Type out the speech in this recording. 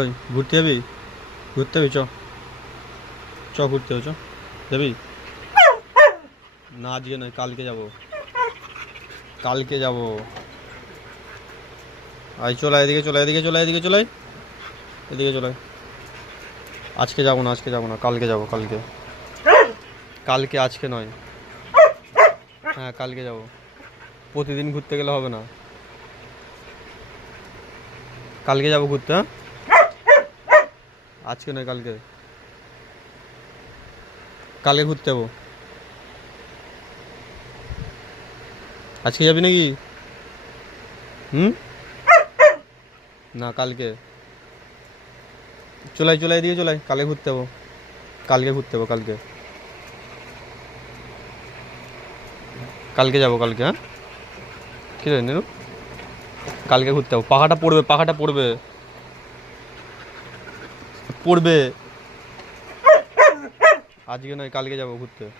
ওই ঘুরতে যাবি? ঘুরতে যাবি? চ চ ঘুরতে হবে, চ যাবি? না আজকে নয়, কালকে যাব। কালকে যাব। আয় চলে আয়, এদিকে চলে আয়, এদিকে চলে আয়, এদিকে চলে আয়, এদিকে চলে আয়। আজকে যাব না, আজকে যাব না, কালকে যাব, কালকে। কালকে, আজকে নয়। হ্যাঁ কালকে যাব। প্রতিদিন ঘুরতে গেলে হবে না। কালকে যাব ঘুরতে, হ্যাঁ? আজকে নয়, কালকে। কালকে ঘুরতে যাবো। আজকে যাবি নাকি? হুম? না কালকে। চলাই চলাই দিয়ে চলাই, কালকে ঘুরতে যাবো। কালকে ঘুরতে যাবো, কালকে। কালকে যাবো, কালকে, হ্যাঁ। কি রে নিরু? কালকে ঘুরতে যাবো, পাখাটা পড়বে, পাখাটা পড়বে। পড়বে। আজকে নয়, কালকে যাবো ঘুরতে।